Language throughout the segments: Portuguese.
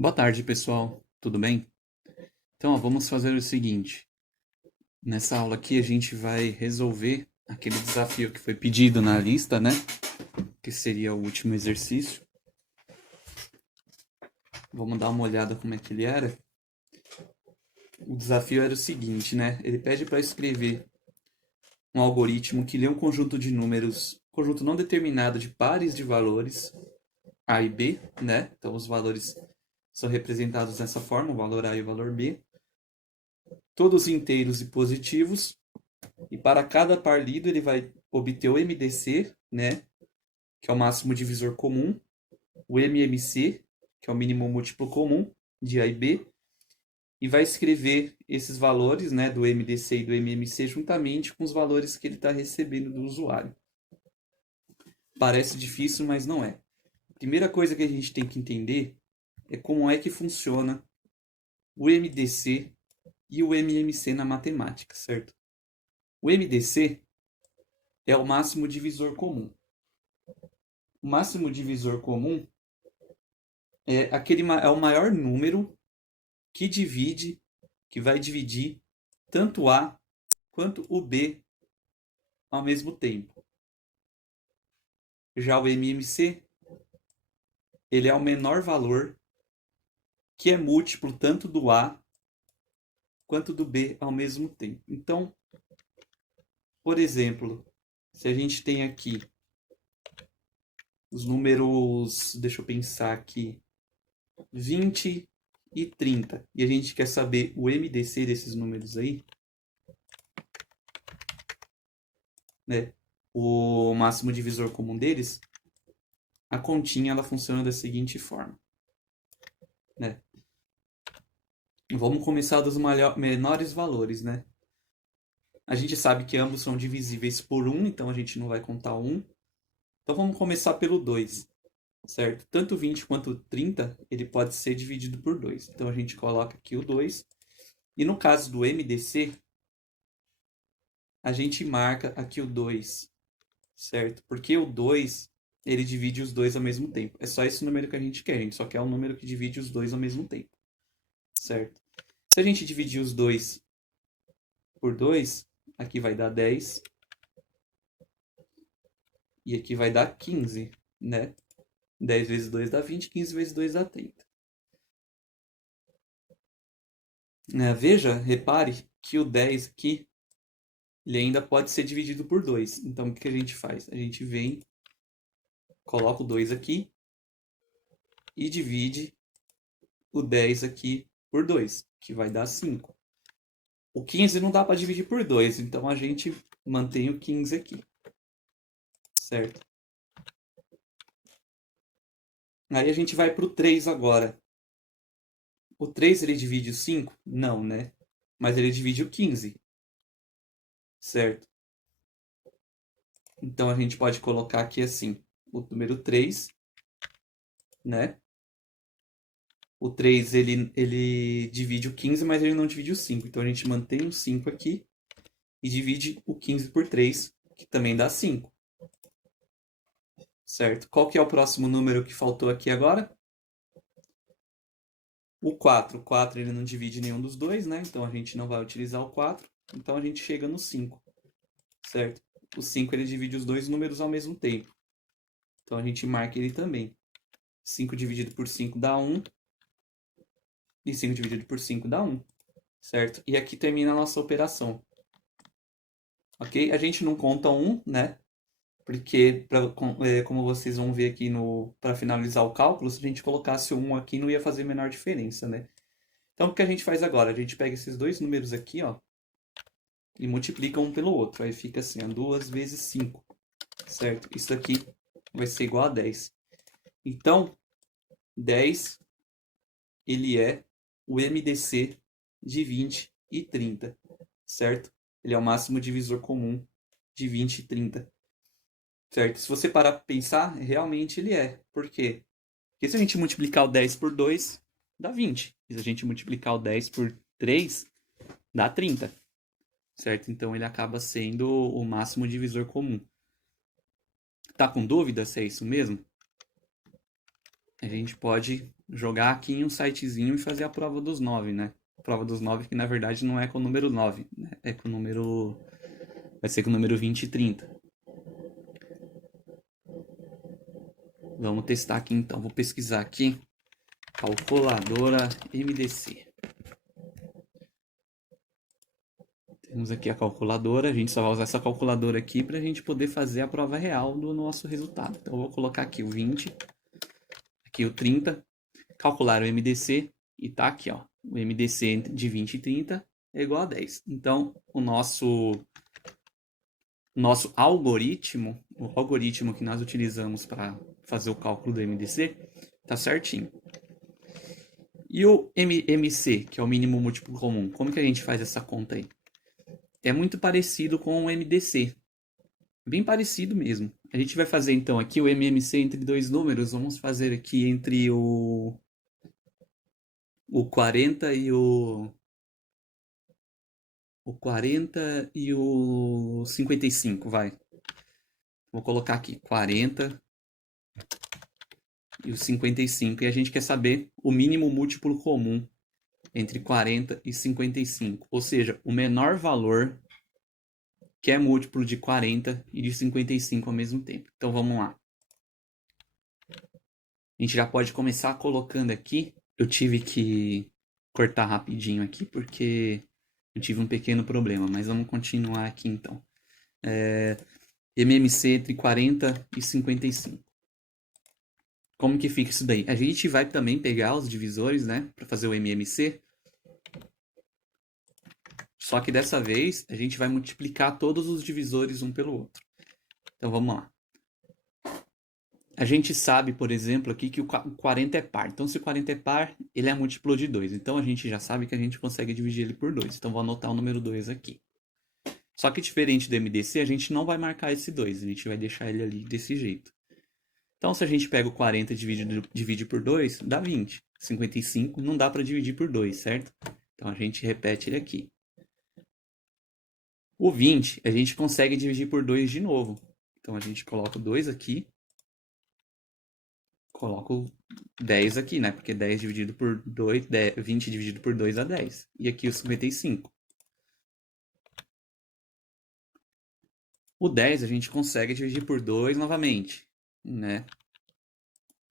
Boa tarde, pessoal. Tudo bem? Então, ó, vamos fazer o seguinte. Nessa aula aqui, a gente vai resolver aquele desafio que foi pedido na lista, né? Que seria o último exercício. Vamos dar uma olhada como é que ele era. O desafio era o seguinte, né? Ele pede para escrever um algoritmo que lê um conjunto de números, conjunto não determinado de pares de valores, A e B, né? Então, os valores são representados dessa forma, o valor A e o valor B. Todos inteiros e positivos. E para cada par lido, ele vai obter o MDC, né, que é o máximo divisor comum, o MMC, que é o mínimo múltiplo comum de A e B, e vai escrever esses valores, né, do MDC e do MMC juntamente com os valores que ele está recebendo do usuário. Parece difícil, mas não é. A primeira coisa que a gente tem que entender é como é que funciona o MDC e o MMC na matemática, certo? O MDC é o máximo divisor comum. O máximo divisor comum é o maior número que vai dividir tanto A quanto o B ao mesmo tempo. Já o MMC, ele é o menor valor que é múltiplo tanto do A quanto do B ao mesmo tempo. Então, por exemplo, se a gente tem aqui os números, deixa eu pensar aqui, 20 e 30, e a gente quer saber o MDC desses números aí, né? O máximo divisor comum deles, a continha ela funciona da seguinte forma, né? Vamos começar dos menores valores, né? A gente sabe que ambos são divisíveis por 1, então a gente não vai contar 1. Então vamos começar pelo 2, certo? Tanto 20 quanto 30, ele pode ser dividido por 2. Então a gente coloca aqui o 2. E no caso do MDC, a gente marca aqui o 2, certo? Porque o 2, ele divide os dois ao mesmo tempo. É só esse número que a gente quer. A gente só quer um número que divide os dois ao mesmo tempo, certo? Se a gente dividir os dois por 2, aqui vai dar 10 e aqui vai dar 15, né? 10 vezes 2 dá 20, 15 vezes 2 dá 30. Veja, repare que o 10 aqui, ele ainda pode ser dividido por 2. Então, o que a gente faz? A gente vem, coloca o 2 aqui e divide o 10 aqui por 2, que vai dar 5. O 15 não dá para dividir por 2, então a gente mantém o 15 aqui, certo? Aí a gente vai para o 3 agora. O 3 ele divide o 5? Não, né? Mas ele divide o 15, certo? Então a gente pode colocar aqui assim, o número 3, né? O 3 ele divide o 15, mas ele não divide o 5. Então a gente mantém o 5 aqui e divide o 15 por 3, que também dá 5. Certo? Qual que é o próximo número que faltou aqui agora? O 4. O 4 ele não divide nenhum dos dois, né? Então a gente não vai utilizar o 4. Então a gente chega no 5, certo? O 5 ele divide os dois números ao mesmo tempo. Então a gente marca ele também. 5 dividido por 5 dá 1. E 5 dividido por 5 dá 1. Certo? E aqui termina a nossa operação. Ok? A gente não conta 1, né? Porque, como vocês vão ver aqui para finalizar o cálculo, se a gente colocasse o 1 aqui, não ia fazer a menor diferença, né? Então, o que a gente faz agora? A gente pega esses dois números aqui, ó, e multiplica um pelo outro. Aí fica assim, 2 vezes 5, certo? Isso aqui vai ser igual a 10. Então, 10, ele é o MDC de 20 e 30, certo? Ele é o máximo divisor comum de 20 e 30, certo? Se você parar para pensar, realmente ele é. Por quê? Porque se a gente multiplicar o 10 por 2, dá 20. E se a gente multiplicar o 10 por 3, dá 30. Certo? Então ele acaba sendo o máximo divisor comum. Tá com dúvida se é isso mesmo? a gente pode jogar aqui em um sitezinho e fazer a prova dos 9, né? A prova dos 9 que na verdade não é com o número 9, né? É com o número... Vai ser com o número 20 e 30. Vamos testar aqui então. Vou pesquisar aqui. Calculadora MDC. Temos aqui a calculadora. A gente só vai usar essa calculadora aqui para a gente poder fazer a prova real do nosso resultado. Então eu vou colocar aqui o 20, aqui o 30, calcular o MDC e tá aqui, ó. O MDC de 20 e 30 é igual a 10. Então o nosso algoritmo, o algoritmo que nós utilizamos para fazer o cálculo do MDC, tá certinho. E o MMC, que é o mínimo múltiplo comum, como que a gente faz essa conta aí? É muito parecido com o MDC, bem parecido mesmo. A gente vai fazer então aqui o MMC entre dois números, vamos fazer aqui entre o 40 e o 40 e o 55, vai. Vou colocar aqui 40 e o 55. E a gente quer saber o mínimo múltiplo comum entre 40 e 55. Ou seja, o menor valor que é múltiplo de 40 e de 55 ao mesmo tempo. Então vamos lá. A gente já pode começar colocando aqui. Eu tive que cortar rapidinho aqui porque eu tive um pequeno problema, mas vamos continuar aqui então. MMC entre 40 e 55. Como que fica isso daí? A gente vai também pegar os divisores, né, para fazer o MMC. Só que dessa vez a gente vai multiplicar todos os divisores um pelo outro. Então vamos lá. A gente sabe, por exemplo, aqui que o 40 é par. Então, se o 40 é par, ele é múltiplo de 2. Então, a gente já sabe que a gente consegue dividir ele por 2. Então, vou anotar o número 2 aqui. Só que diferente do MDC, a gente não vai marcar esse 2. A gente vai deixar ele ali desse jeito. Então, se a gente pega o 40 e divide por 2, dá 20. 55 não dá para dividir por 2, certo? Então, a gente repete ele aqui. O 20, a gente consegue dividir por 2 de novo. Então, a gente coloca o 2 aqui. Coloco 10 aqui, né? Porque 10 dividido por 2, 20 dividido por 2 dá 10. E aqui o 55. O 10 a gente consegue dividir por 2 novamente, né?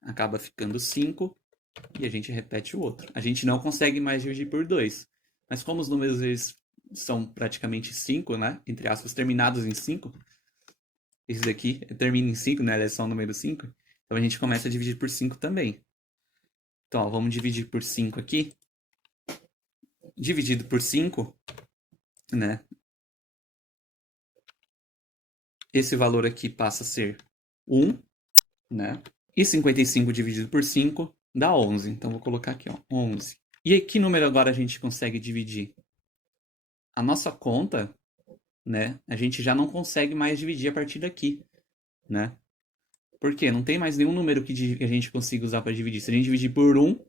Acaba ficando 5 e a gente repete o outro. A gente não consegue mais dividir por 2. Mas como os números eles são praticamente 5, né? Entre aspas, terminados em 5. Esse daqui termina em 5, né? Ele é só o número 5. Então a gente começa a dividir por 5 também. Então, ó, vamos dividir por 5 aqui. Dividido por 5, né? Esse valor aqui passa a ser 1, né? E 55 dividido por 5 dá 11. Então, vou colocar aqui, ó, 11. E aí, que número agora a gente consegue dividir? A nossa conta, né? A gente já não consegue mais dividir a partir daqui, né? Por quê? Não tem mais nenhum número que a gente consiga usar para dividir. Se a gente dividir por 1,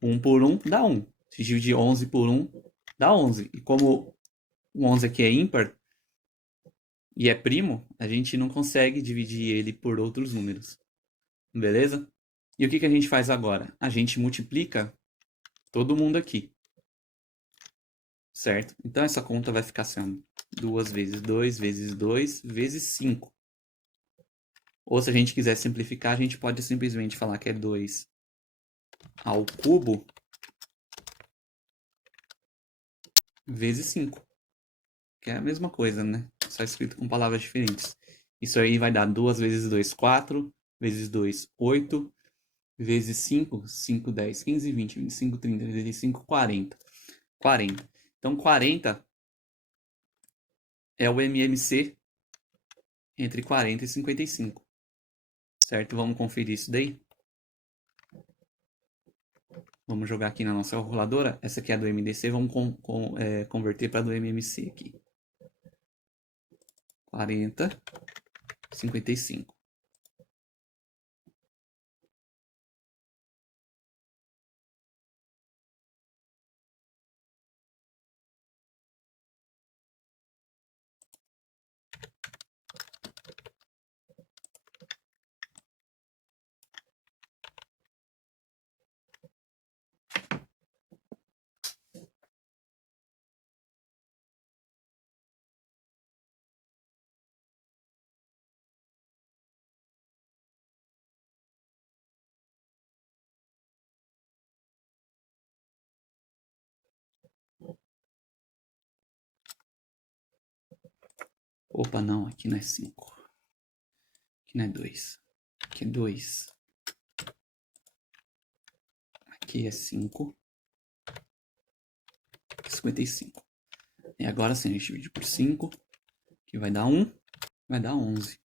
1 por 1 dá 1. Se dividir 11 por 1, dá 11. E como o 11 aqui é ímpar, e é primo, a gente não consegue dividir ele por outros números. Beleza? E o que a gente faz agora? A gente multiplica todo mundo aqui. Certo? Então essa conta vai ficar sendo 2 vezes 2 vezes 2 vezes 5. Ou se a gente quiser simplificar, a gente pode simplesmente falar que é 2 ao cubo vezes 5. Que é a mesma coisa, né? Só escrito com palavras diferentes. Isso aí vai dar 2 vezes 2, 4. Vezes 2, 8. Vezes 5, 5, 10, 15, 20, 25, 30, 35, 40. 40. Então, 40 é o MMC entre 40 e 55. Certo? Vamos conferir isso daí? Vamos jogar aqui na nossa calculadora. Essa aqui é a do MDC. Vamos converter para a do MMC aqui. 40, 55. Opa, não, aqui não é 5. Aqui não é 2. Aqui é 2. Aqui é 5. 55. E agora sim, a gente divide por 5, que vai dar 1, vai dar 11.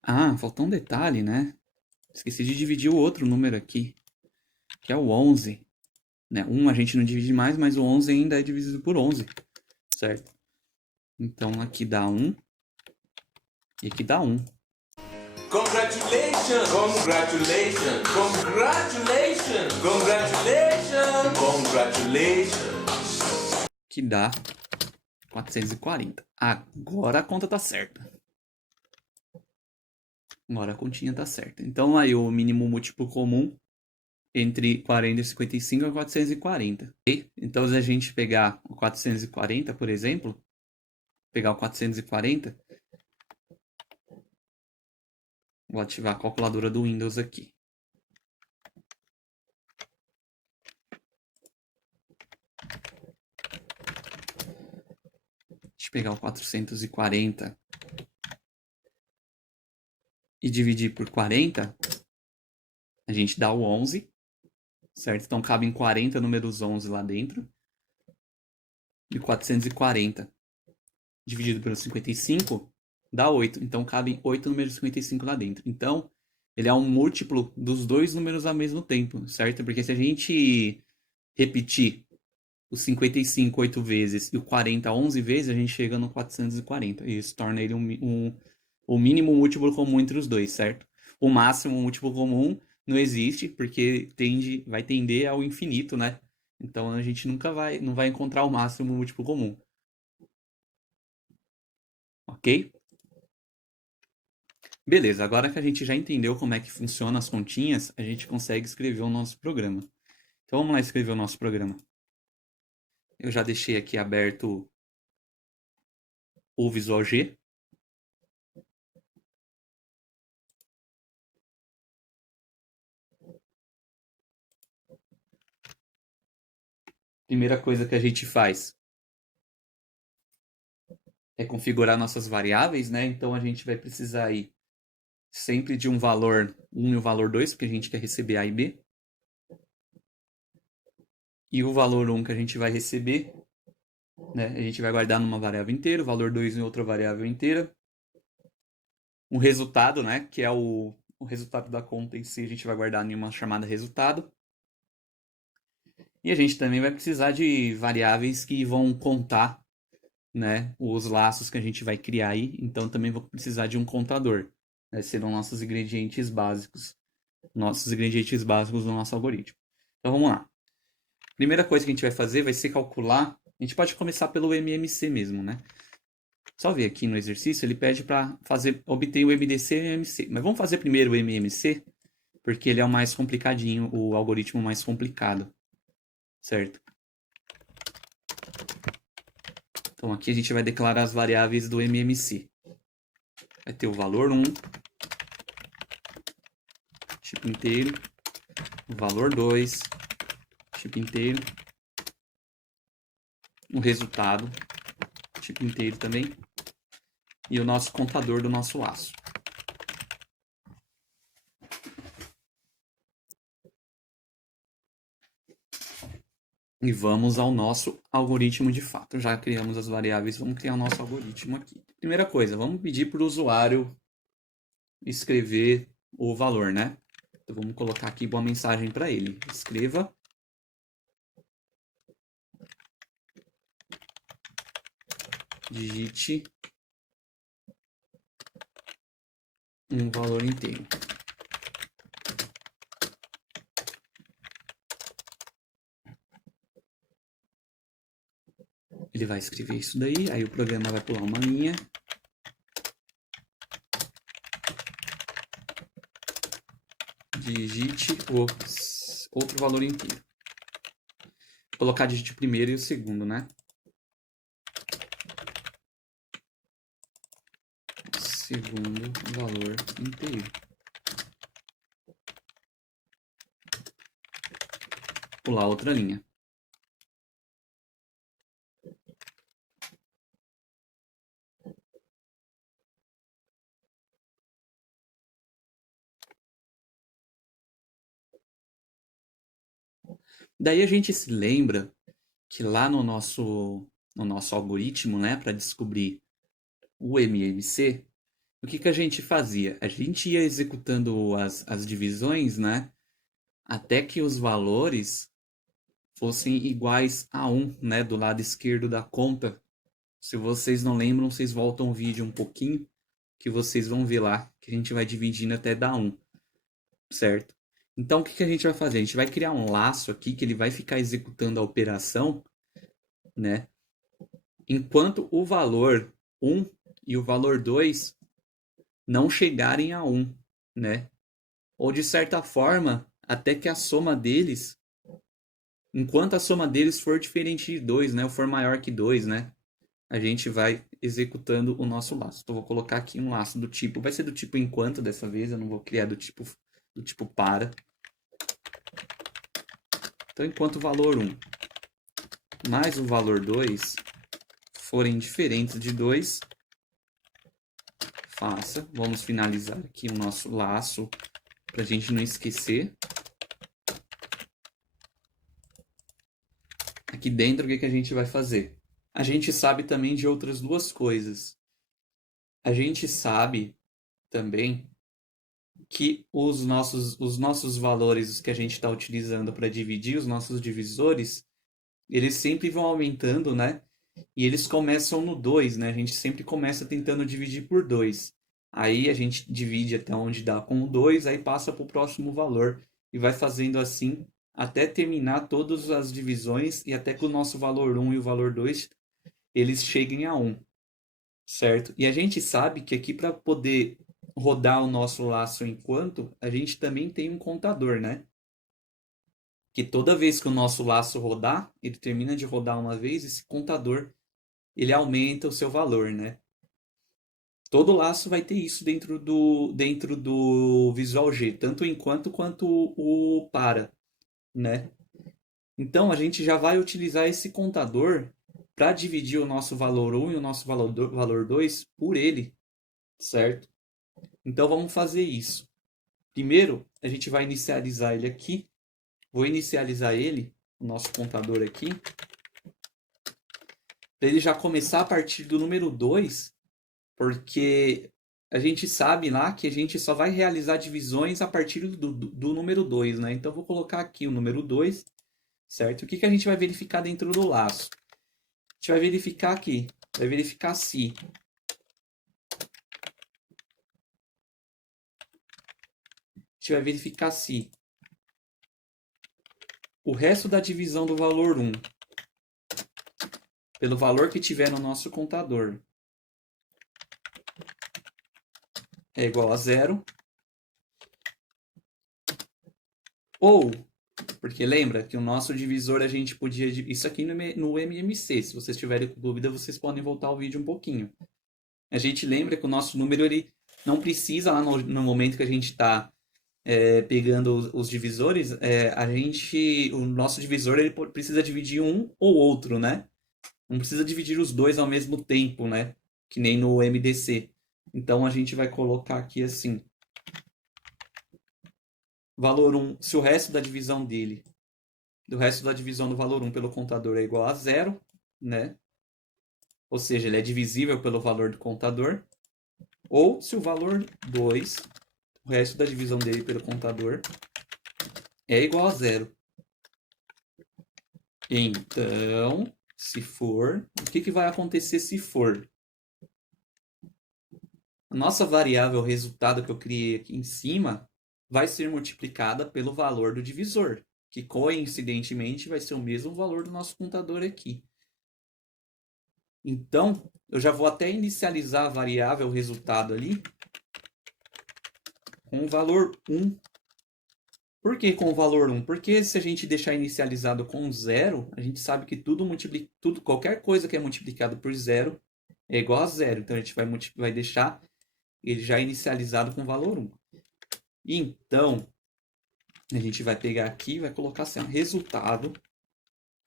Ah, faltou um detalhe, né? Esqueci de dividir o outro número aqui, que é o 11. Né? 1 a gente não divide mais, mas o 11 ainda é dividido por 11, certo? Então aqui dá 1 e aqui dá 1. Congratulations! Congratulations! Congratulations! Congratulations! Congratulations! Que dá 440. Agora a conta tá certa. Agora a continha tá certa. Então aí o mínimo múltiplo comum entre 40 e 55 é 440. Então se a gente pegar o 440, por exemplo, pegar o 440, vou ativar a calculadora do Windows aqui. Deixa eu pegar o 440 e dividir por 40, a gente dá o 11, certo? Então cabem 40 números 11 lá dentro. E 440 dividido pelo 55 dá 8. Então cabem 8 números 55 lá dentro. Então ele é um múltiplo dos dois números ao mesmo tempo, certo? Porque se a gente repetir o 55 8 vezes e o 40 11 vezes, a gente chega no 440. E isso torna ele o mínimo múltiplo comum entre os dois, certo? O máximo múltiplo comum não existe, porque vai tender ao infinito, né? Então a gente nunca não vai encontrar o máximo múltiplo comum. Ok? Beleza, agora que a gente já entendeu como é que funciona as continhas, a gente consegue escrever o nosso programa. Então vamos lá escrever o nosso programa. Eu já deixei aqui aberto o Visual G. Primeira coisa que a gente faz é configurar nossas variáveis, né? Então a gente vai precisar aí sempre de um valor 1 e o valor 2, porque a gente quer receber A e B. E o valor 1 que a gente vai receber, né? A gente vai guardar numa variável inteira, o valor 2 em outra variável inteira. O resultado, né? Que é o resultado da conta em si, a gente vai guardar em uma chamada resultado. E a gente também vai precisar de variáveis que vão contar, né, os laços que a gente vai criar aí. Então também vou precisar de um contador. Né? Serão nossos ingredientes básicos. Nossos ingredientes básicos do nosso algoritmo. Então vamos lá. Primeira coisa que a gente vai fazer vai ser calcular. A gente pode começar pelo MMC mesmo, né? Só ver aqui no exercício, ele pede para obter o MDC e o MMC. Mas vamos fazer primeiro o MMC, porque ele é o mais complicadinho, o algoritmo mais complicado. Certo? Então aqui a gente vai declarar as variáveis do MMC. Vai ter o valor 1, tipo inteiro, o valor 2, tipo inteiro, o resultado, tipo inteiro também, e o nosso contador do nosso laço. E vamos ao nosso algoritmo de fato. Já criamos as variáveis, vamos criar o nosso algoritmo aqui. Primeira coisa, vamos pedir para o usuário escrever o valor, né? Então vamos colocar aqui uma mensagem para ele. Escreva digite um valor inteiro. Ele vai escrever isso daí, aí o programa vai pular uma linha. Digite outro valor inteiro. Vou colocar digite o primeiro e o segundo, né? Segundo valor inteiro. Pular outra linha. Daí a gente se lembra que lá no nosso algoritmo, né, para descobrir o MMC, o que que a gente fazia? A gente ia executando as divisões, né, até que os valores fossem iguais a 1, né, do lado esquerdo da conta. Se vocês não lembram, vocês voltam o vídeo um pouquinho, que vocês vão ver lá, que a gente vai dividindo até dar 1, certo? Então, o que que a gente vai fazer? A gente vai criar um laço aqui, que ele vai ficar executando a operação, né, enquanto o valor 1 e o valor 2 não chegarem a 1, né? Ou de certa forma, até que a soma deles, enquanto a soma deles for diferente de 2, né, ou for maior que 2, né, a gente vai executando o nosso laço. Então, vou colocar aqui um laço do tipo, vai ser do tipo enquanto dessa vez, eu não vou criar do tipo para. Então, enquanto o valor 1 mais o valor 2 forem diferentes de 2, faça. Vamos finalizar aqui o nosso laço para a gente não esquecer. Aqui dentro, o que que a gente vai fazer? A gente sabe também de outras duas coisas. A gente sabe também que os nossos valores que a gente está utilizando para dividir, os nossos divisores, eles sempre vão aumentando, né? E eles começam no 2, né? A gente sempre começa tentando dividir por 2. Aí a gente divide até onde dá com o 2, aí passa para o próximo valor e vai fazendo assim até terminar todas as divisões e até que o nosso valor 1 e o valor 2 eles cheguem a 1, certo? E a gente sabe que aqui para poder rodar o nosso laço enquanto, a gente também tem um contador, né? Que toda vez que o nosso laço rodar, ele termina de rodar uma vez, esse contador ele aumenta o seu valor, né? Todo laço vai ter isso dentro do Visual G, tanto o enquanto quanto o para, né? Então a gente já vai utilizar esse contador para dividir o nosso valor 1 e o nosso valor 2 por ele, certo? Então vamos fazer isso. Primeiro, a gente vai inicializar ele aqui. Vou inicializar ele, o nosso contador aqui, para ele já começar a partir do número 2, porque a gente sabe lá que a gente só vai realizar divisões a partir do número 2, né? Então, vou colocar aqui o número 2, certo? O que que a gente vai verificar dentro do laço? A gente vai verificar aqui, vai verificar se o resto da divisão do valor 1 pelo valor que tiver no nosso contador é igual a 0. Ou, porque lembra que o nosso divisor a gente podia... Isso aqui no MMC, se vocês tiverem dúvida, vocês podem voltar o vídeo um pouquinho. A gente lembra que o nosso número ele não precisa, lá no momento que a gente está pegando os divisores, o nosso divisor ele precisa dividir um ou outro, né? Não precisa dividir os dois ao mesmo tempo, né? Que nem no MDC. Então a gente vai colocar aqui assim: valor 1, se o resto da divisão dele, do resto da divisão do valor 1 pelo contador é igual a 0, né? Ou seja, ele é divisível pelo valor do contador. Ou se o valor 2, o resto da divisão dele pelo contador, é igual a 0. Então, se for, o que vai acontecer se for? A nossa variável resultado que eu criei aqui em cima vai ser multiplicada pelo valor do divisor, que coincidentemente vai ser o mesmo valor do nosso contador aqui. Então, eu já vou até inicializar a variável resultado ali com o valor 1. Por que com o valor 1? Porque se a gente deixar inicializado com 0, a gente sabe que qualquer coisa que é multiplicado por 0 é igual a 0. Então, a gente vai deixar ele já inicializado com o valor 1. Então, a gente vai pegar aqui e vai colocar assim, resultado.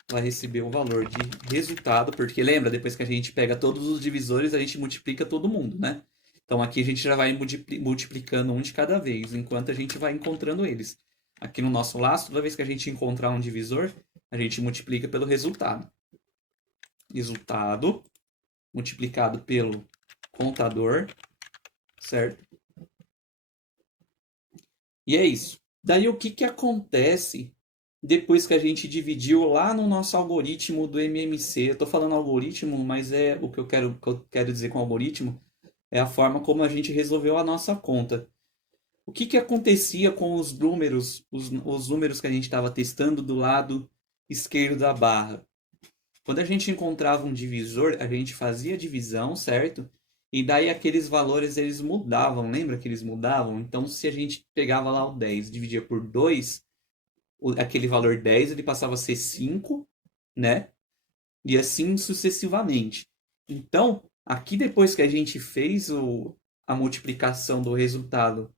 Vai receber o valor de resultado, porque lembra, depois que a gente pega todos os divisores, a gente multiplica todo mundo, né? Então aqui a gente já vai multiplicando um de cada vez, enquanto a gente vai encontrando eles. Aqui no nosso laço, toda vez que a gente encontrar um divisor, a gente multiplica pelo resultado. Resultado multiplicado pelo contador, certo? E é isso. Daí o que acontece depois que a gente dividiu lá no nosso algoritmo do MMC? Eu estou falando algoritmo, mas é o que eu quero dizer com algoritmo é a forma como a gente resolveu a nossa conta. O que acontecia com os números, os números que a gente estava testando do lado esquerdo da barra? Quando a gente encontrava um divisor, a gente fazia a divisão, certo? E daí aqueles valores eles mudavam, lembra que eles mudavam? Então, se a gente pegava lá o 10, dividia por 2, aquele valor 10 ele passava a ser 5, né? E assim sucessivamente. Então, aqui depois que a gente fez a multiplicação do resultado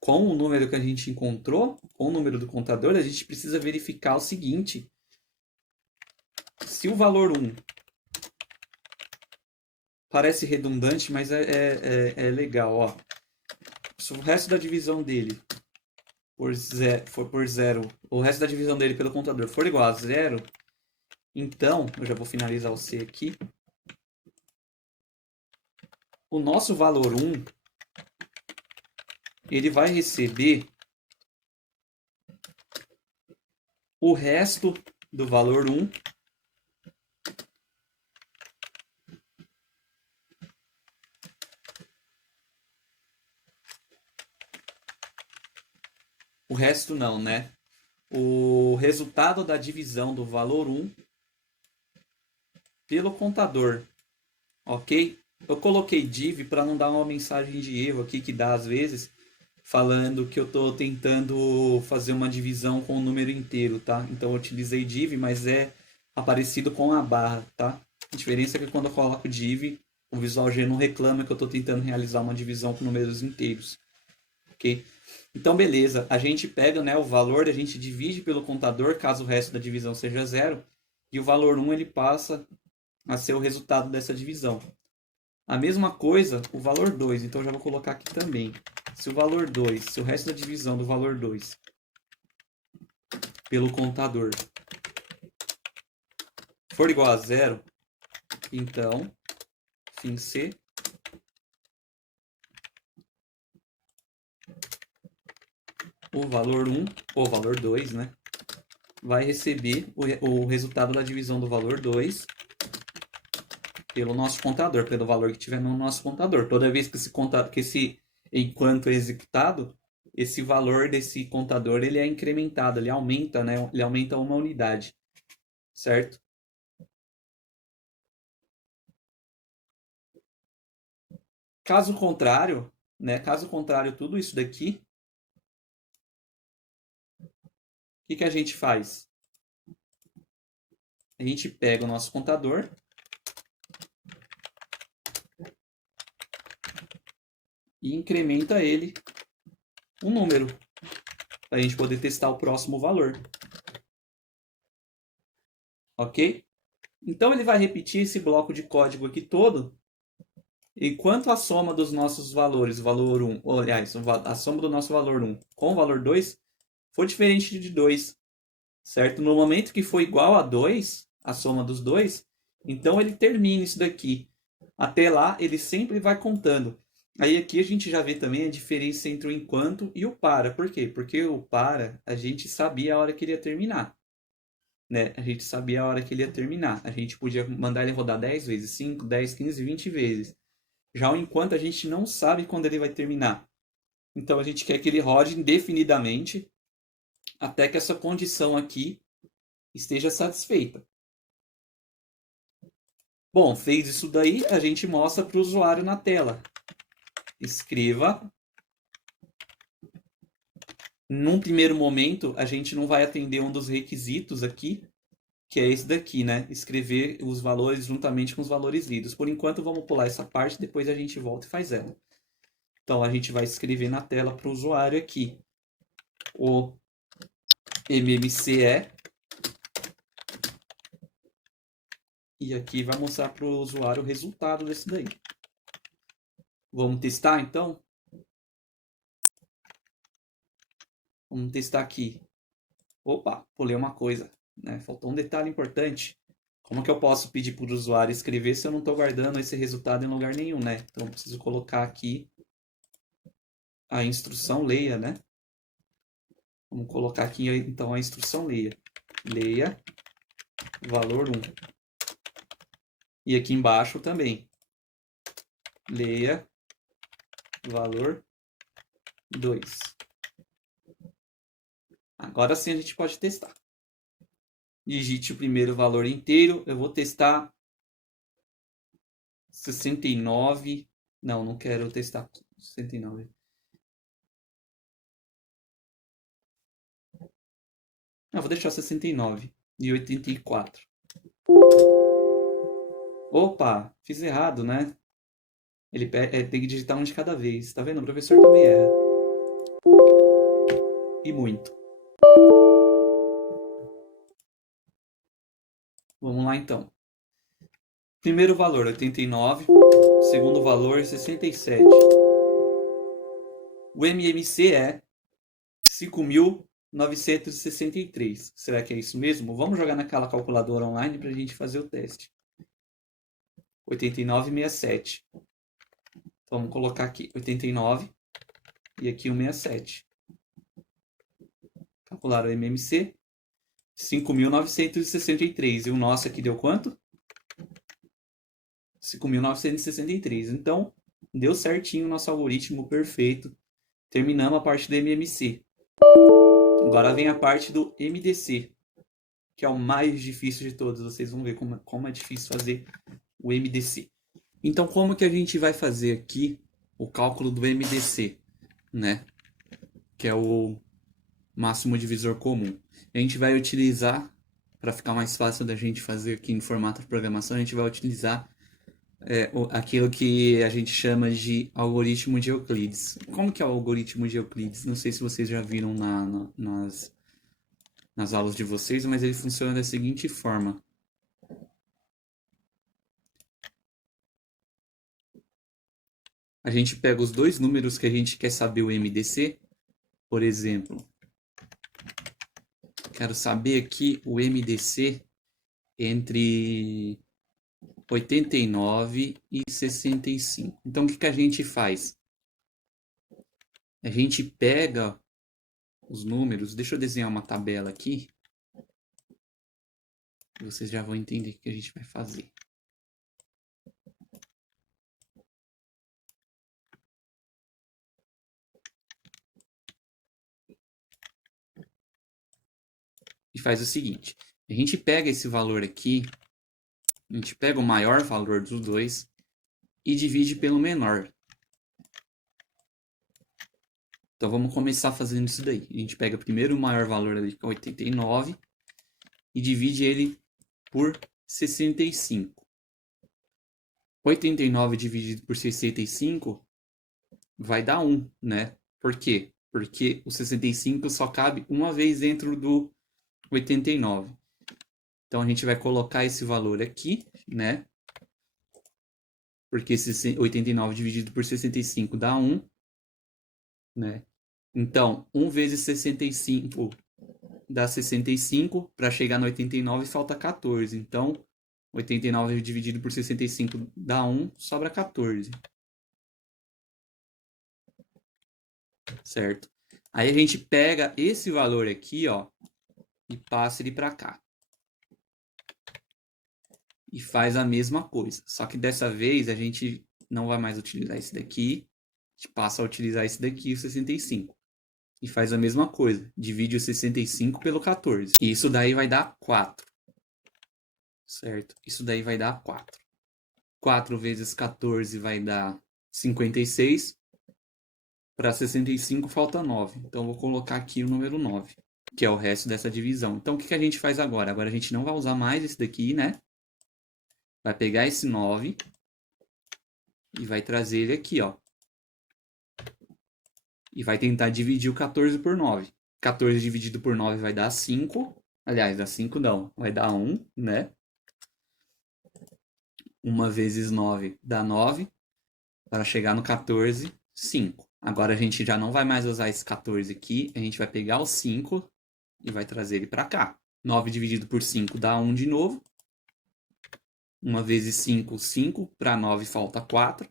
com o número que a gente encontrou, com o número do contador, a gente precisa verificar o seguinte: se o valor 1 parece redundante, mas é legal, ó. Se o resto da divisão dele for por zero, o resto da divisão dele pelo contador for igual a zero, então, eu já vou finalizar o C aqui. O nosso valor 1, ele vai receber o resto do valor 1 o resto não, né? O resultado da divisão do valor 1 pelo contador, ok? Eu coloquei div para não dar uma mensagem de erro aqui que dá às vezes, falando que eu estou tentando fazer uma divisão com o número inteiro, tá? Então eu utilizei div, mas é aparecido com a barra, tá? A diferença é que quando eu coloco div, o Visual G não reclama que eu estou tentando realizar uma divisão com números inteiros, ok? Então, beleza, a gente pega, né, o valor, a gente divide pelo contador, caso o resto da divisão seja zero, e o valor 1 ele passa a ser o resultado dessa divisão. A mesma coisa, o valor 2, então eu já vou colocar aqui também. Se o valor 2, se o resto da divisão do valor 2 pelo contador for igual a zero, então, fim C, o valor 1, ou valor 2, né, vai receber o resultado da divisão do valor 2 pelo nosso contador, pelo valor que tiver no nosso contador. Toda vez que esse enquanto é executado, esse valor desse contador ele é incrementado, ele aumenta, né? Ele aumenta uma unidade, certo? Caso contrário, né? Caso contrário, tudo isso daqui, o que a gente faz? A gente pega o nosso contador e incrementa ele um número para a gente poder testar o próximo valor. Ok? Então ele vai repetir esse bloco de código aqui todo, enquanto a soma dos nossos valores, o valor 1, aliás, a soma do nosso valor 1 com o valor 2 for diferente de 2, certo? No momento que for igual a 2, a soma dos dois, então ele termina isso daqui. Até lá, ele sempre vai contando. Aí aqui a gente já vê também a diferença entre o enquanto e o para. Por quê? Porque o para, a gente sabia a hora que ele ia terminar. Né? A gente sabia a hora que ele ia terminar. A gente podia mandar ele rodar 10 vezes, 5, 10, 15, 20 vezes. Já o enquanto a gente não sabe quando ele vai terminar. Então a gente quer que ele rode indefinidamente até que essa condição aqui esteja satisfeita. Bom, fez isso daí, a gente mostra para o usuário na tela. Escreva. Num primeiro momento, a gente não vai atender um dos requisitos aqui, que é esse daqui, né? Escrever os valores juntamente com os valores lidos. Por enquanto, vamos pular essa parte, depois a gente volta e faz ela. Então, a gente vai escrever na tela para o usuário aqui o MMCE. E aqui vai mostrar para o usuário o resultado desse daí. Vamos testar, então? Vamos testar aqui. Opa, pulei uma coisa, né? Faltou um detalhe importante. Como que eu posso pedir para o usuário escrever se eu não estou guardando esse resultado em lugar nenhum, né? Então, eu preciso colocar aqui a instrução leia, né? Vamos colocar aqui, então, a instrução leia. Leia valor 1. E aqui embaixo também. Leia valor 2. Agora sim a gente pode testar. Digite o primeiro valor inteiro. Eu vou testar 69. Não, não quero testar 69. Não, vou deixar 69 e 84. Opa, fiz errado, né? Ele tem que digitar um de cada vez. Tá vendo? O professor também erra. E muito. Vamos lá então. Primeiro valor, 89. Segundo valor, 67. O MMC é 5.963. Será que é isso mesmo? Vamos jogar naquela calculadora online para a gente fazer o teste. 89,67. Então, vamos colocar aqui 89 e aqui o 67. Calcular o MMC. 5.963. E o nosso aqui deu quanto? 5.963. Então, deu certinho o nosso algoritmo perfeito. Terminamos a parte do MMC. Agora vem a parte do MDC, que é o mais difícil de todos. Vocês vão ver como é difícil fazer o MDC. Então, como que a gente vai fazer aqui o cálculo do MDC, né? Que é o máximo divisor comum. A gente vai utilizar, para ficar mais fácil da gente fazer aqui em formato de programação, a gente vai utilizar aquilo que a gente chama de algoritmo de Euclides. Como que é o algoritmo de Euclides? Não sei se vocês já viram nas aulas de vocês, mas ele funciona da seguinte forma. A gente pega os dois números que a gente quer saber o MDC. Por exemplo, quero saber aqui o MDC entre 89 e 65. Então, o que a gente faz? A gente pega os números. Deixa eu desenhar uma tabela aqui. Vocês já vão entender o que a gente vai fazer. E faz o seguinte. A gente pega esse valor aqui. A gente pega o maior valor dos dois e divide pelo menor. Então, vamos começar fazendo isso daí. A gente pega primeiro o maior valor ali, que é 89, e divide ele por 65. 89 dividido por 65 vai dar 1, né? Por quê? Porque o 65 só cabe uma vez dentro do 89. Então, a gente vai colocar esse valor aqui, né? Porque 89 dividido por 65 dá 1. Né? Então, 1 vezes 65 dá 65. Para chegar no 89 falta 14. Então, 89 dividido por 65 dá 1, sobra 14. Certo? Aí a gente pega esse valor aqui, ó, e passa ele para cá. E faz a mesma coisa. Só que dessa vez a gente não vai mais utilizar esse daqui. A gente passa a utilizar esse daqui, o 65. E faz a mesma coisa. Divide o 65 pelo 14. E isso daí vai dar 4. Certo? Isso daí vai dar 4. 4 vezes 14 vai dar 56. Para 65 falta 9. Então, vou colocar aqui o número 9, que é o resto dessa divisão. Então, o que a gente faz agora? Agora a gente não vai usar mais esse daqui, né? Vai pegar esse 9 e vai trazer ele aqui, ó. E vai tentar dividir o 14 por 9. 14 dividido por 9 vai dar 5. Aliás, dá 5 não. Vai dar 1, né? 1 vezes 9 dá 9. Para chegar no 14, 5. Agora a gente já não vai mais usar esse 14 aqui, a gente vai pegar o 5 e vai trazer ele para cá. 9 dividido por 5 dá 1 de novo. 1 vezes 5, 5. Para 9 falta 4.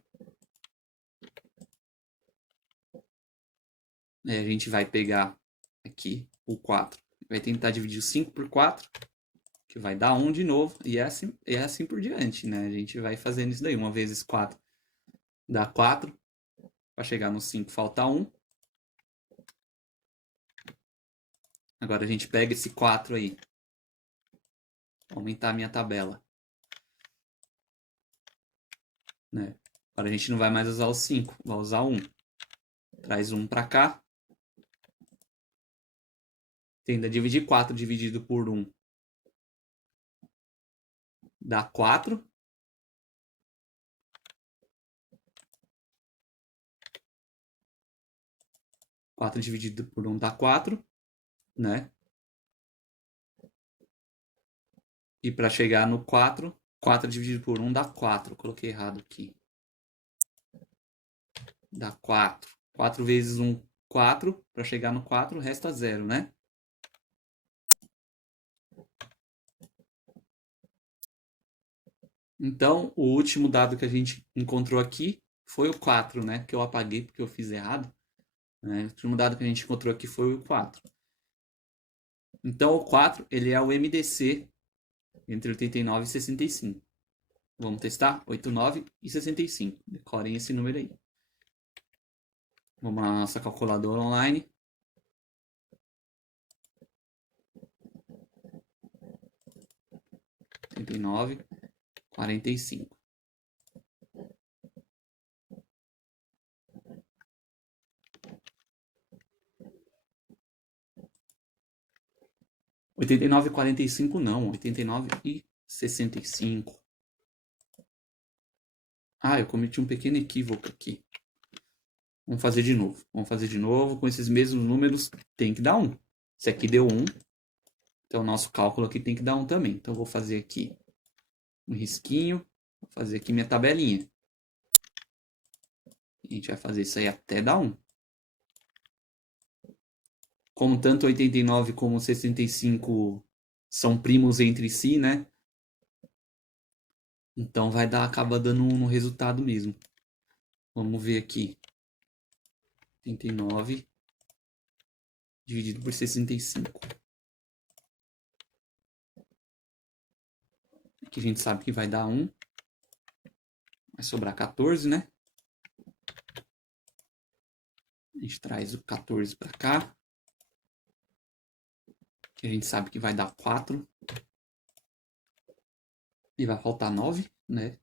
Aí a gente vai pegar aqui o 4. Vai tentar dividir o 5 por 4, que vai dar 1 de novo. E é assim por diante, né? A gente vai fazendo isso daí. 1 vezes 4 dá 4. Para chegar no 5 falta 1. Agora a gente pega esse 4 aí. Vou aumentar a minha tabela. Né? Agora a gente não vai mais usar o 5, vai usar o 1. Traz 1 para cá. Tenta dividir 4 dividido por 1. Dá 4. Quatro dividido por 1 dá 4, né? E para chegar no 4, 4 dividido por 1 dá 4. Coloquei errado aqui. Dá 4. 4 vezes 1, 4. Para chegar no 4, resta 0, né? Então, o último dado que a gente encontrou aqui foi o 4, né? Que eu apaguei porque eu fiz errado. Né? O último dado que a gente encontrou aqui foi o 4. Então, o 4, ele é o MDC entre 89 e 65. Vamos testar? 89 e 65. Decorem esse número aí. Vamos lá na nossa calculadora online. Oitenta e nove, 45. Oitenta e nove e 45 não, 89 e 65. Ah, eu cometi um pequeno equívoco aqui. Vamos fazer de novo. Vamos fazer de novo. Com esses mesmos números, tem que dar 1. Esse aqui deu 1. Então, o nosso cálculo aqui tem que dar 1 também. Então, eu vou fazer aqui um risquinho. Vou fazer aqui minha tabelinha. A gente vai fazer isso aí até dar 1. Como tanto 89 como 65 são primos entre si, né? Então, acaba dando 1 no resultado mesmo. Vamos ver aqui. 89 dividido por 65. Aqui a gente sabe que vai dar 1. Vai sobrar 14, né? A gente traz o 14 para cá. Que a gente sabe que vai dar 4. E vai faltar 9, né?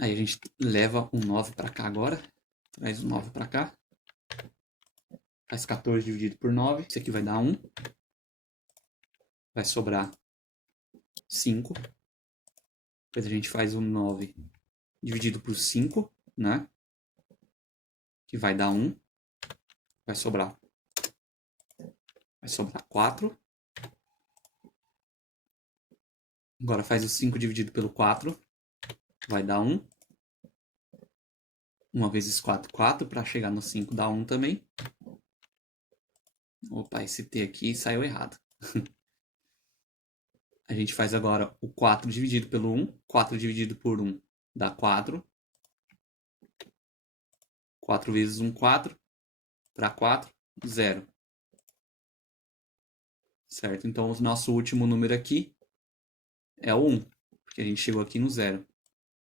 Aí a gente leva o 9 para cá agora. Traz o 9 para cá. Faz 14 dividido por 9. Isso aqui vai dar 1. Vai sobrar 5. Depois a gente faz o 9 dividido por 5, né? Que vai dar 1. Vai sobrar 4. Agora faz o 5 dividido pelo 4. Vai dar 1. 1 vezes 4, 4. Para chegar no 5 dá 1 também. Opa, esse T aqui saiu errado. A gente faz agora o 4 dividido pelo 1. 4 dividido por 1 dá 4. 4 vezes 1, 4. Para 4, 0. Certo? Então, o nosso último número aqui é o 1. Porque a gente chegou aqui no 0.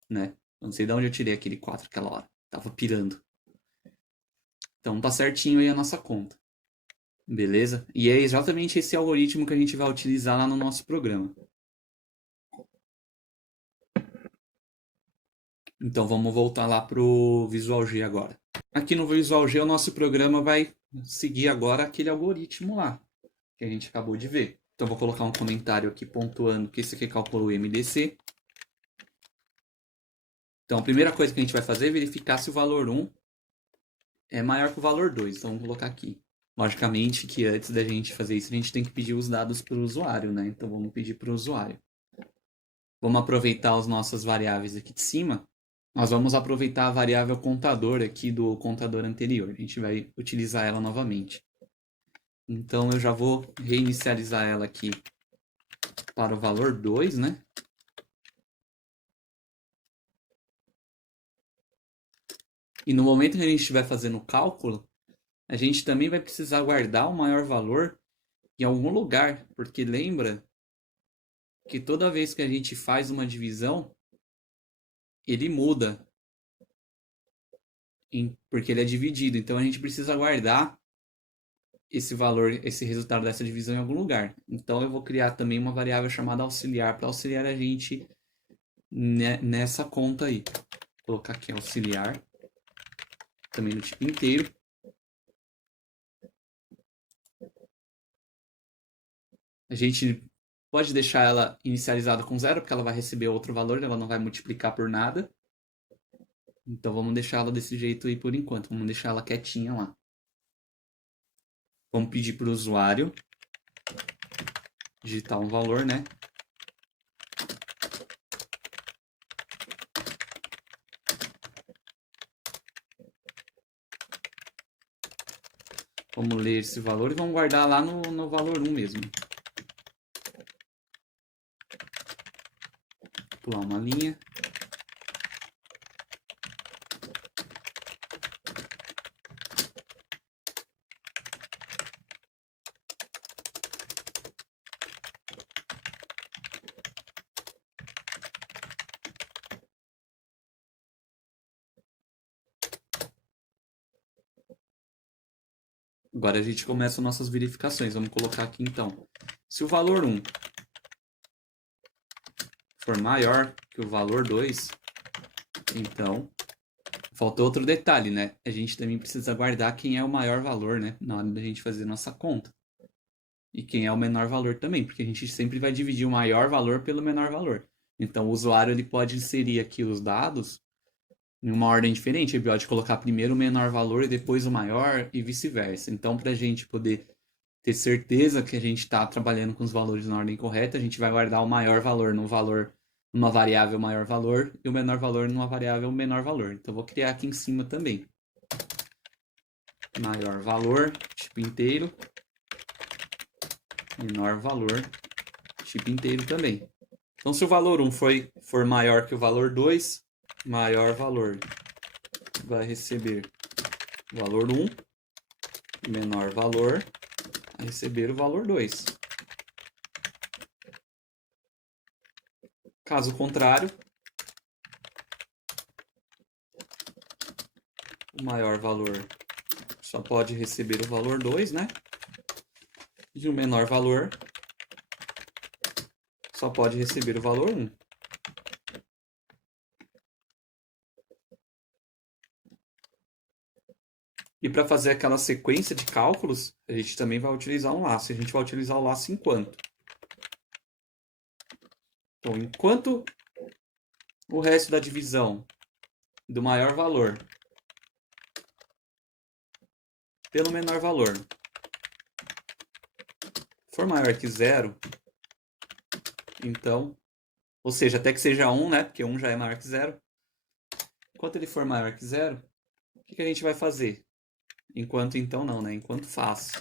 Né? Não sei de onde eu tirei aquele 4 aquela hora. Tava pirando. Então, tá certinho aí a nossa conta. Beleza? E é exatamente esse algoritmo que a gente vai utilizar lá no nosso programa. Então vamos voltar lá pro Visual G agora. Aqui no Visual G o nosso programa vai seguir agora aquele algoritmo lá que a gente acabou de ver. Então vou colocar um comentário aqui pontuando que esse aqui calculou o MDC. Então a primeira coisa que a gente vai fazer é verificar se o valor 1 é maior que o valor 2. Então vamos colocar aqui. Logicamente que antes da gente fazer isso, a gente tem que pedir os dados para o usuário, né? Então vamos pedir para o usuário. Vamos aproveitar as nossas variáveis aqui de cima Nós vamos aproveitar a variável contador aqui do contador anterior. A gente vai utilizar ela novamente. Então, eu já vou reinicializar ela aqui para o valor 2, né? E no momento que a gente estiver fazendo o cálculo, a gente também vai precisar guardar o maior valor em algum lugar, porque lembra que toda vez que a gente faz uma divisão, ele muda, porque ele é dividido. Então a gente precisa guardar esse valor, esse resultado dessa divisão em algum lugar. Então eu vou criar também uma variável chamada auxiliar para auxiliar a gente nessa conta aí. Vou colocar aqui auxiliar, também no tipo inteiro. A gente pode deixar ela inicializada com 0, porque ela vai receber outro valor, ela não vai multiplicar por nada. Então vamos deixar ela desse jeito aí por enquanto. Vamos deixar ela quietinha lá. Vamos pedir para o usuário digitar um valor, né? Vamos ler esse valor e vamos guardar lá no valor 1 mesmo. Pular uma linha. Agora a gente começa nossas verificações. Vamos colocar aqui então. Se o valor 1 for maior que o valor 2, então faltou outro detalhe, né? A gente também precisa guardar quem é o maior valor, né? Na hora da gente fazer nossa conta. E quem é o menor valor também, porque a gente sempre vai dividir o maior valor pelo menor valor. Então o usuário ele pode inserir aqui os dados em uma ordem diferente. Ele pode colocar primeiro o menor valor e depois o maior e vice-versa. Então, para a gente poder ter certeza que a gente está trabalhando com os valores na ordem correta, a gente vai guardar o maior valor numa variável maior valor e o menor valor numa variável menor valor. Então, eu vou criar aqui em cima também. Maior valor, tipo inteiro. Menor valor, tipo inteiro também. Então, se o valor 1 for maior que o valor 2, maior valor vai receber o valor 1, menor valor vai receber o valor 2. Caso contrário, o maior valor só pode receber o valor 2, né? E o menor valor só pode receber o valor 1. E para fazer aquela sequência de cálculos, a gente também vai utilizar um laço. A gente vai utilizar o laço enquanto. Então, enquanto o resto da divisão do maior valor pelo menor valor for maior que 0, então, ou seja, até que seja 1, né? Porque 1 já é maior que 0. Enquanto ele for maior que 0, o que a gente vai fazer? Enquanto então não, né? Enquanto faço.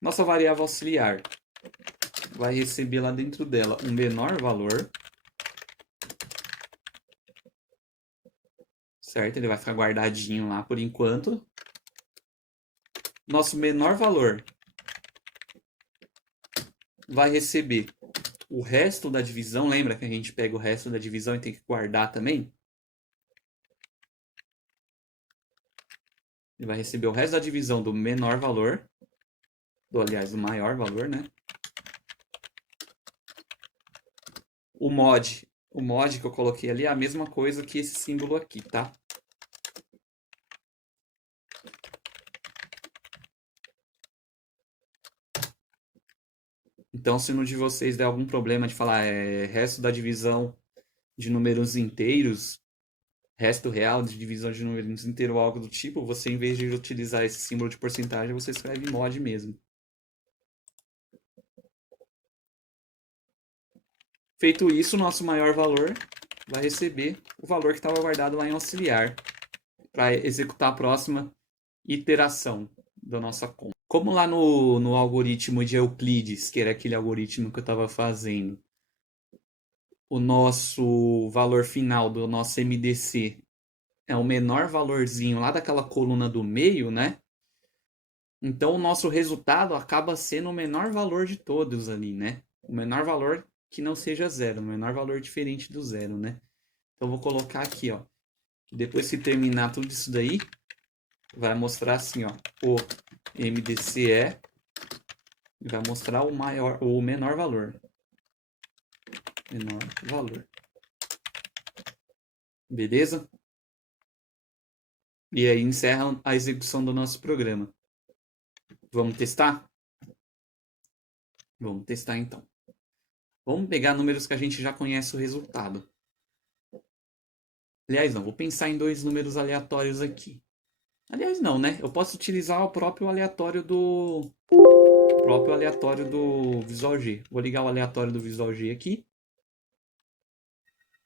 Nossa variável auxiliar vai receber lá dentro dela um menor valor. Certo? Ele vai ficar guardadinho lá por enquanto. Nosso menor valor vai receber o resto da divisão. Lembra que a gente pega o resto da divisão e tem que guardar também? Ele vai receber o resto da divisão do menor valor. Aliás, do maior valor, né? O mod que eu coloquei ali é a mesma coisa que esse símbolo aqui, tá? Então, se no de vocês der algum problema de falar resto da divisão de números inteiros, resto real de divisão de números inteiros ou algo do tipo, você, em vez de utilizar esse símbolo de porcentagem, você escreve mod mesmo. Feito isso, o nosso maior valor vai receber o valor que estava guardado lá em auxiliar para executar a próxima iteração da nossa conta. Como lá no algoritmo de Euclides, que era aquele algoritmo que eu estava fazendo, o nosso valor final do nosso MDC é o menor valorzinho lá daquela coluna do meio, né? Então o nosso resultado acaba sendo o menor valor de todos ali, né? O menor valor que não seja zero, o menor valor diferente do zero, né? Então eu vou colocar aqui, ó. Depois que terminar tudo isso daí, vai mostrar assim, ó, o MDCE e vai mostrar o maior ou o menor valor. Menor valor. Beleza? E aí encerra a execução do nosso programa. Vamos testar? Vamos testar então. Vamos pegar números que a gente já conhece o resultado. Aliás, não, vou pensar em dois números aleatórios aqui. Aliás, não, né? Eu posso utilizar o próprio aleatório do Visual G. Vou ligar o aleatório do Visual G aqui.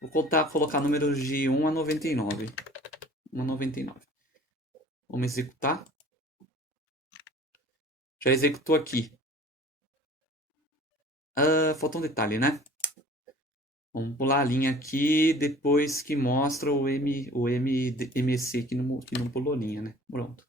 Vou colocar números de 1 a 99. 1 a 99. Vamos executar. Já executou aqui. Falta um detalhe, né? Vamos pular a linha aqui depois que mostra o MDC que não pulou linha, né? Pronto.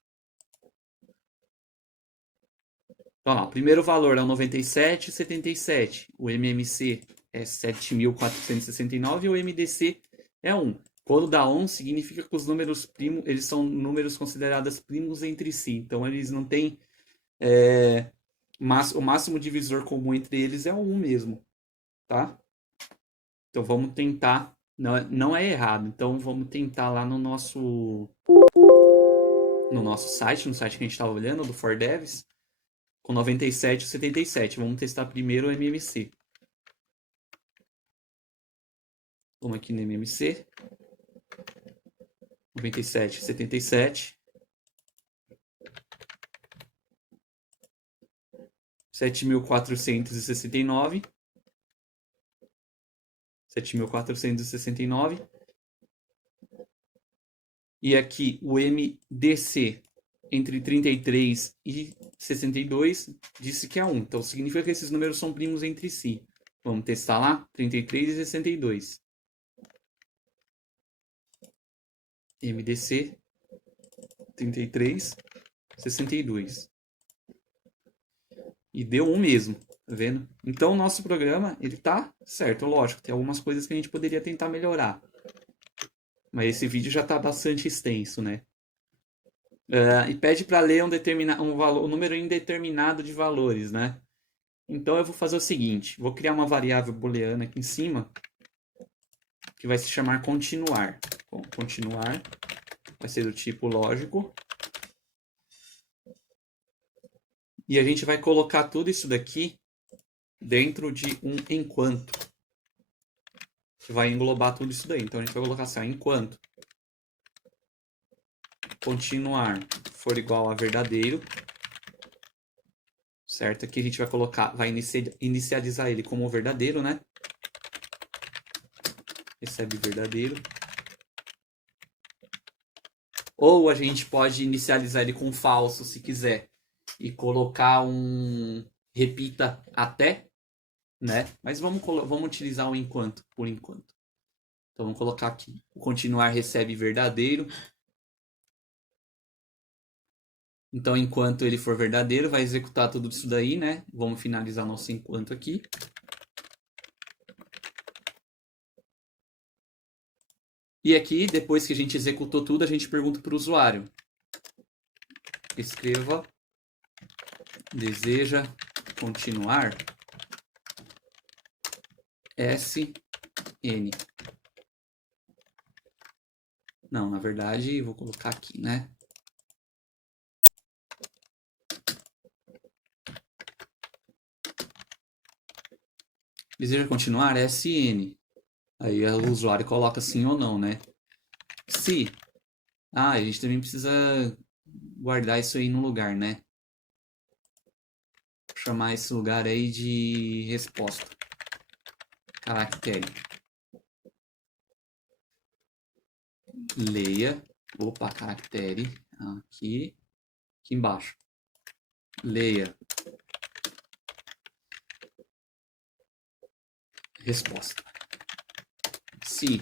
Então, lá, o primeiro valor é o 97,77. O MMC é 7.469 e o MDC é 1. Quando dá 1, significa que os números primos, eles são números considerados primos entre si. Então, eles não têm... o máximo divisor comum entre eles é o 1 mesmo, tá? Então, vamos tentar... Não é errado. Então, vamos tentar lá no nosso site, no site que a gente estava olhando, do ForDevs, com 97,77. Vamos testar primeiro o MMC. Vamos aqui no MMC. 97,77. 7.469. 7.469. E aqui o MDC entre 33 e 62 disse que é 1. Então significa que esses números são primos entre si. Vamos testar lá? 33 e 62. MDC 33, 62. E deu 1 mesmo, tá vendo? Então o nosso programa, ele tá certo, lógico, tem algumas coisas que a gente poderia tentar melhorar. Mas esse vídeo já tá bastante extenso, né? E pede para ler um número indeterminado de valores, né? Então eu vou fazer o seguinte, vou criar uma variável booleana aqui em cima, que vai se chamar continuar. Bom, continuar vai ser do tipo lógico. E a gente vai colocar tudo isso daqui dentro de um enquanto. Que vai englobar tudo isso daí. Então a gente vai colocar assim, ó, enquanto continuar for igual a verdadeiro, certo? Aqui a gente vai colocar, vai inicializar ele como verdadeiro, né? Recebe verdadeiro. Ou a gente pode inicializar ele com falso, se quiser, e colocar um repita até, né? Mas vamos utilizar o enquanto, por enquanto. Então vamos colocar aqui, o continuar recebe verdadeiro. Então, enquanto ele for verdadeiro, vai executar tudo isso daí, né? Vamos finalizar nosso enquanto aqui. E aqui, depois que a gente executou tudo, a gente pergunta para o usuário. Escreva, deseja continuar SN. Não, na verdade, vou colocar aqui, né? Deseja continuar SN. Aí o usuário coloca sim ou não, né? Se. A gente também precisa guardar isso aí num lugar, né? Vou chamar esse lugar aí de resposta. caractere. Leia. Opa, caractere. Aqui embaixo. Leia. Resposta. Se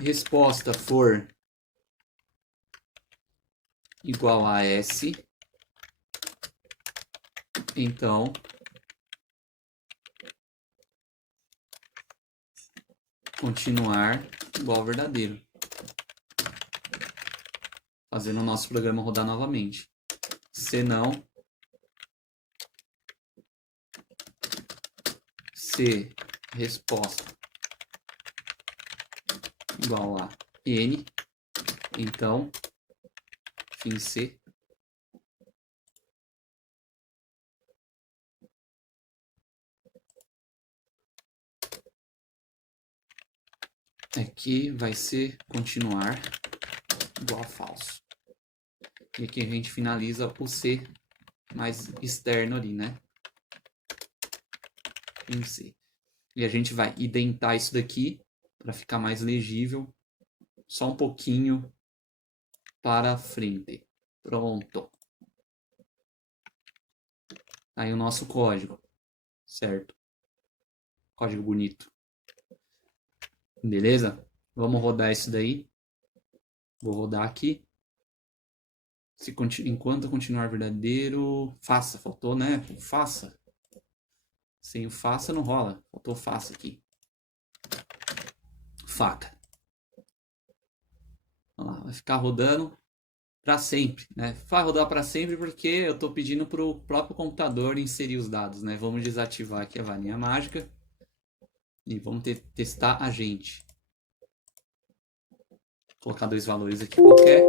resposta for igual a S, então continuar igual ao verdadeiro. Fazendo o nosso programa rodar novamente. Se não, se resposta igual a N, então fim C. Aqui vai ser continuar igual a falso. E aqui a gente finaliza o C mais externo ali, né? Em C. E a gente vai identar isso daqui para ficar mais legível. Só um pouquinho para frente. Pronto. Aí o nosso código. Certo? Código bonito. Beleza? Vamos rodar isso daí. Vou rodar aqui. Enquanto continuar verdadeiro... Faça. Faltou, né? Faça. Sem o faça não rola. Faltou faça aqui. Faca. Vamos lá. Vai ficar rodando para sempre, né? Vai rodar para sempre porque eu estou pedindo para o próprio computador inserir os dados, né? Vamos desativar aqui a varinha mágica. E vamos testar a gente. Vou colocar 2 valores aqui qualquer.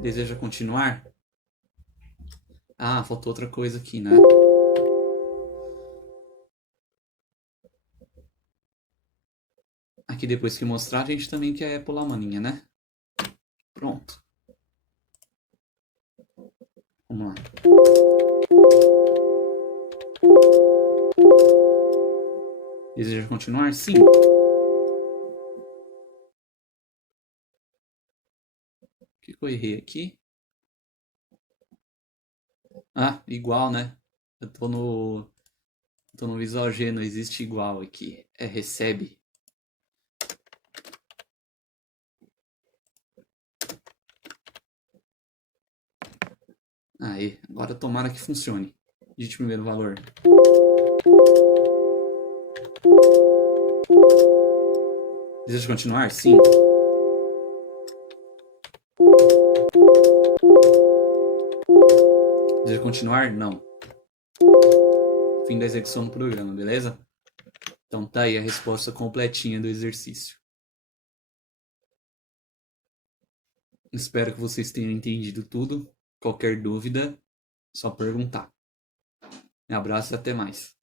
Deseja continuar? Ah, faltou outra coisa aqui, né? Aqui depois que mostrar, a gente também quer pular uma linha, né? Pronto. Vamos lá. Deseja continuar? Sim. O que eu errei aqui? Ah, igual, né? Eu tô no Visual G, não existe igual aqui. É recebe. Aí, agora tomara que funcione. Digite o primeiro valor. Deseja continuar? Sim. Deseja continuar? Não. Fim da execução do programa, beleza? Então tá aí a resposta completinha do exercício. Espero que vocês tenham entendido tudo. Qualquer dúvida, só perguntar. Um abraço e até mais.